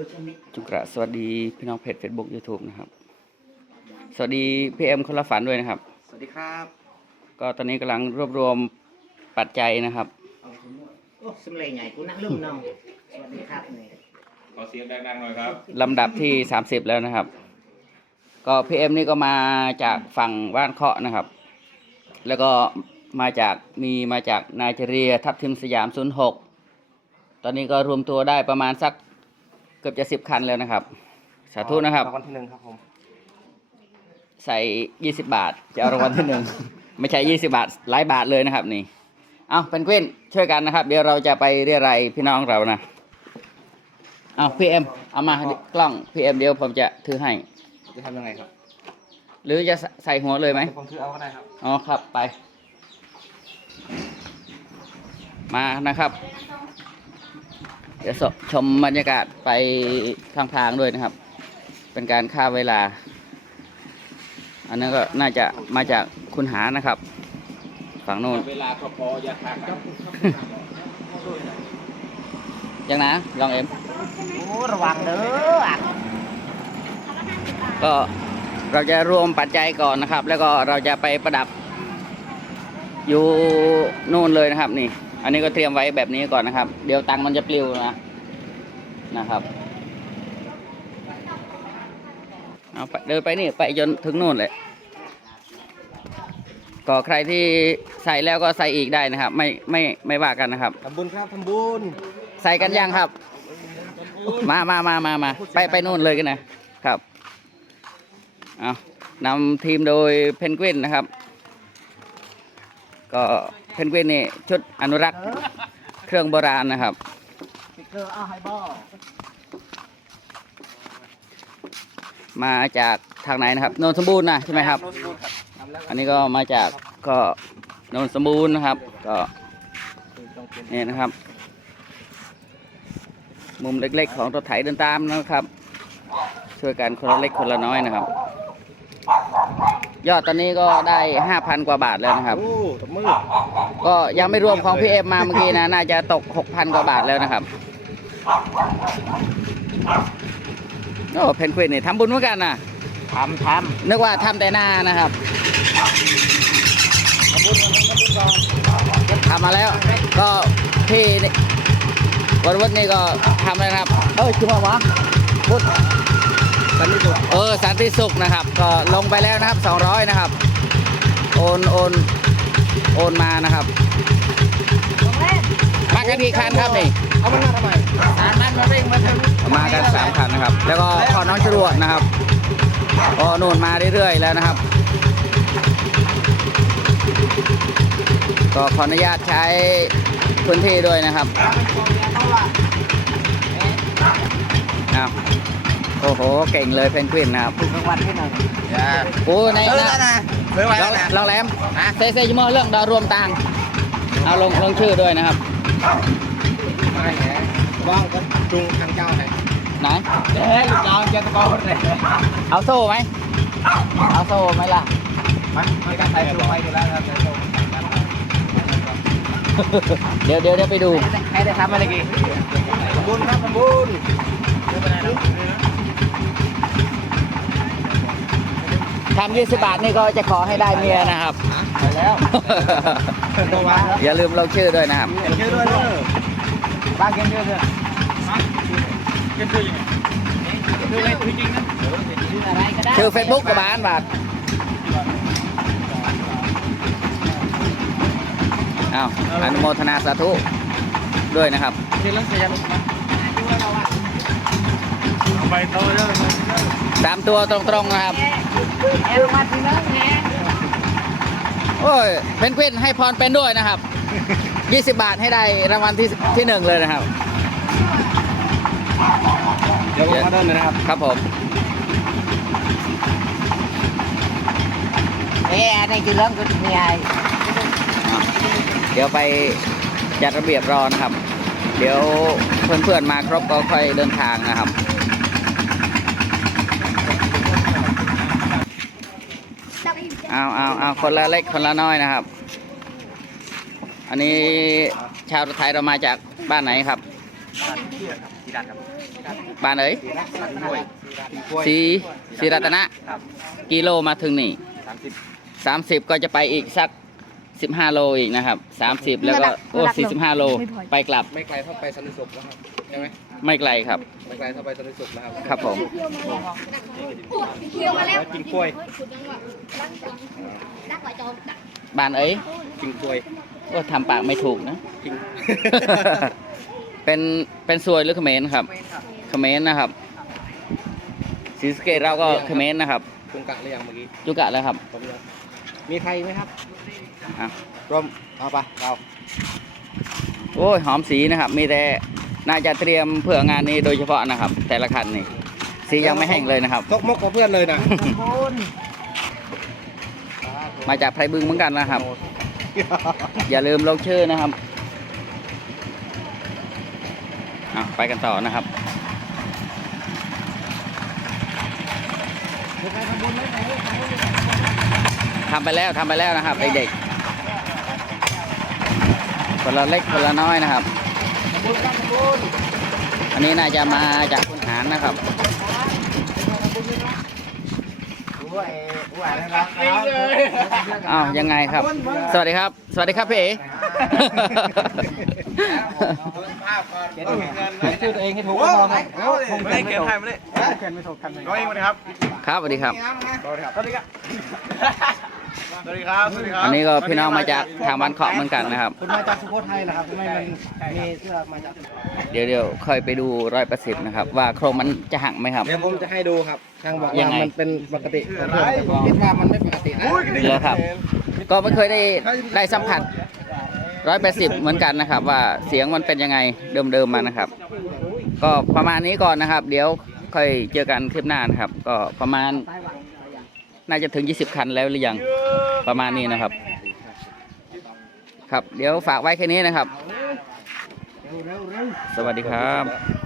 อช่วงนี้จุกระสวัสดีพี่น้องเพจ Facebook YouTube นะครับ สวัสดีพี่เอ็มคนละฝันด้วยนะครับ สวัสดีครับ ก็ตอนนี้กำลังรวบรวมปัจจัยนะครับเอาสมมติโอ้สำเร็จใหญ่กูนั่งลืมน้องสวัสดีครับนี่ขอเสียงดังๆหน่อยครับลำดับที่ 30 แล้วนะครับ ก็พี่เอ็มนี่ก็มาจากฝั่งบ้านเคาะนะครับ แล้วก็มาจากมีมาจากนาจเรียทับทิมสยาม06ตอนนี้ก็รวมตัวได้ประมาณสักเกือบจะสิบคันแล้วนะครับ สาธุนะครับรางวัลที่หนึ่งครับผม ใส่20บาท จะเอารางวัลที่หนึ่ง ไม่ใช่20บาทหลายบาทเลยนะครับ นี่ เอาเป็นกวินช่วยกันนะครับ เดี๋ยวเราจะไปเรียรายพี่น้องเรานะเอาพี่เอ็มเอามากล้องพี่เอ็มเดี๋ยวผมจะถือให้ จะทำยังไงครับ หรือจะใส่หัวเลยไหมเดี๋ยวผมถือเอาก็ได้ครับ อ๋อครับไป มานะครับ เดี๋ยวชมบรรยากาศไปทางทางๆด้วยนะครับ เป็นการฆ่าเวลา อันนั้นก็น่าจะมาจากคุณหานะครับ ฝั่งโน้นเวลาก็พออย่าขาดครับยังนะลองเอ็มโอ้ระวังเด้ออะก็เราจะรวมปัจจัยก่อนนะครับ แล้วก็เราจะไปประดับอยู่นู่นเลยนะครับนี่ อันนี้ก็เตรียมไว้แบบนี้ก่อนนะครับ เดี๋ยวตังค์มันจะปลิวนะนะครับเอาไปเดินไปนี่ไปจนถึงนู่นเลยก็ใครที่ใส่แล้วก็ใส่อีกได้นะครับ ไม่ไม่ไม่ว่ากันนะครับ ทำบุญครับทำบุญใส่กันยังครับ มามามามามาไปไปนู่นเลยกันนะครับเอานำทีมโดยเพนกวินนะครับ ก็ เพนกวินนี่ชุดอนุรักษ์เครื่องโบราณนะครับสติ๊กเกอร์เอาให้บ่มาจากทางไหนนะครับโนนสมบูรณ์นะใช่ไหมครับ อันนี้ก็มาจากก็โนนสมบูรณ์นะครับ ก็นี่นะครับ มุมเล็กๆของรถไถเดินตามนะครับ ช่วยกันคนละเล็กคนละน้อยนะครับ ยอดตอนนี้ก็ได้ห้าพันกว่าบาทแล้วนะครับ โอ้ตบมือก็ยังไม่รวมของพี่เอฟมาเมื่อกี้นะ น่าจะตกหกพันกว่าบาทแล้วนะครับโอ้เพนกวินนี่ทำบุญเหมือนกันนะทำทนึกว่าทำแต่หน้านะครับทำมาแล้ว ก็พี่นี่วันวันนี้ก็ทำแล้วนะครับ เออชื่อว่าวะพุทธ สันนิษฐานเออสันติสุขนะครับ ก็ลงไปแล้วนะครับ 200 นะครับ โอนโอนโอนมานะครับ มากันกี่คันครับนี่เอามันมาทำไมำสารมันมาเร่งมาถึงมากันสามคันนะครับ แล้วก็ขอน้องจรวดนะครับก็นู่นมาเรื่อยๆแล้วนะครับ ก็ขออนุญาตใช้พื้นที่ด้วยนะครับอ้าว โอ้โห เก่งเลยเพนกวินนะครับถูกรางวัลที่หนึ่งโอ้ในเออนะนะเออไว้ลแล้วองนะลองแหลมเซเซยมอเรื่องดาวรวมตังค์เอาลงลงชื่อด้วยนะครับไม่แหมว่างก็จุงทางเจ้าไหนไหนเฮ้ยลูกน้องจะตะโกนเลยเอาโซ่ไหมเอาโซ่ไหมล่ะมันไม่การใส่ตัวไปอยู่แล้วครับใส่ตัวเดี๋ยวเดี๋ยวเดี๋ยวไปดูใครได้ทำอะไรกี่ทำบุญครับทำบุญ ทำยี่สิบบาทนี่ก็จะขอให้ได้เมียนะครับ ไปแล้วตัววางแล้วอย่าลืมลงชื่อด้วยนะครับ เขียนชื่อด้วยเด้อบ้านเกมเยอะเลยคืออะไรคือจริงนะชื่ออะไรก็ได้ชื่อเฟซบุ๊กกับบ้านบาทอ้าวอนุโมทนาสาธุด้วยนะครับที่เรื่องเสียงไปโตเลย สามตัวตรงๆนะครับเอรมาทีนึงไงโอ้ยเป็นกวินให้พรเป็นด้วยนะครับยี่สิบบาทให้ได้รางวัลที่ที่หนึ่งเลยนะครับ เดี๋ยวผมมาเดินเลยนะครับ ครับผมเอ๊ะอันนี้คือเรื่องกุศลใหญ่เดี๋ยวไปจัดระเบียบรอนะครับ เดี๋ยวเพื่อนๆมาครบก็ค่อยเดินทางนะครับ เอาเอาเอาคนละเล็กคนละน้อยนะครับ อันนี้ชาวไทยเรามาจากบ้านไหนครับ บ้านเอ๋ยสีสีสีรัตนะ กิโลมาถึงนี่สามสิบสามสิบก็จะไปอีกสักสิบห้าโลอีกนะครับสามสิบแล้วก็โอ้สี่สิบห้าโลไปกลับ ไม่ไกลเท่าไปสันติสุขแล้วครับใช่ไหม ไม่ไกลครับ ไม่ไกลเท่าไปสันติสุขแล้วครับครับผม เคี้ยวมาแล้วกินกล้วยดักไว้จอมดักบ้านเอ๋ยกินกล้วยก็ทำปากไม่ถูกนะ กินเป็นเป็นซวยหรือเขมรครับเขมรนะครับศรีสะเกตเราก็เขมรนะครับคุณกะหรือยังเมื่อกี้จุกะแล้วครับผมยังมีใครไหมครับอะร่วมเอาไปเราโอ้ยหอมสีนะครับ มีแต่ น่าจะเตรียมเพื่องานนี้โดยเฉพาะนะครับ แต่ละคันนี่สียังไม่แห้งเลยนะครับ ซกมกกับเพื่อนเลยนะมาจากไพรบึงเหมือนกันนะครับ อย่าลืมลงชื่อนะครับอะไปกันต่อนะครับทำไปแล้วทำไปแล้วนะครับเด็กๆคนละเล็กคนละน้อยนะครับ อันนี้น่าจะมาจากคุณหารนะครับอ้าวยังไงครับ สวัสดีครับ สวัสดีครับพี่เอ๋เขียน ชื่อตัวเองให้ถูกก็พอครับไม่ได้เขียนไทยไม่ได้เขียนไม่ถูกกันร้อยเองนะครับครับสวัสดีครับสวัสดีครับ สวัสดีครับ สวัสดีครับ สวัสดีครับ อันนี้ก็พี่น้องมาจากทางบ้านเกาะเหมือนกันนะครับคุณมาจากสุโขทัยเหรอครับทำไมมันมีเสื้อมาจากเดี๋ยวเดี๋ยวค่อยไปดูร้อยประสิบนะครับ ว่าโครงมันจะหักไหมครับ เดี๋ยวผมจะให้ดูครับทางบอกยัว่างไงมันเป็นปกติของเพื่อนแต่ผมคิดว่ามันไม่ปกตินะเหรอครับ ก็ไม่เคยได้ได้สัมผัส ร้อยแปดสิบเหมือนกันนะครับ ว่าเสียงมันเป็นยังไงเดิมๆมานะครับ ก็ประมาณนี้ก่อนนะครับ เดี๋ยวค่อยเจอกันคลิปหน้านะครับ ก็ประมาณน่าจะถึง 20 คันแล้วหรือยังประมาณนี้นะครับ ครับเดี๋ยวฝากไว้แค่นี้นะครับ สวัสดีครับ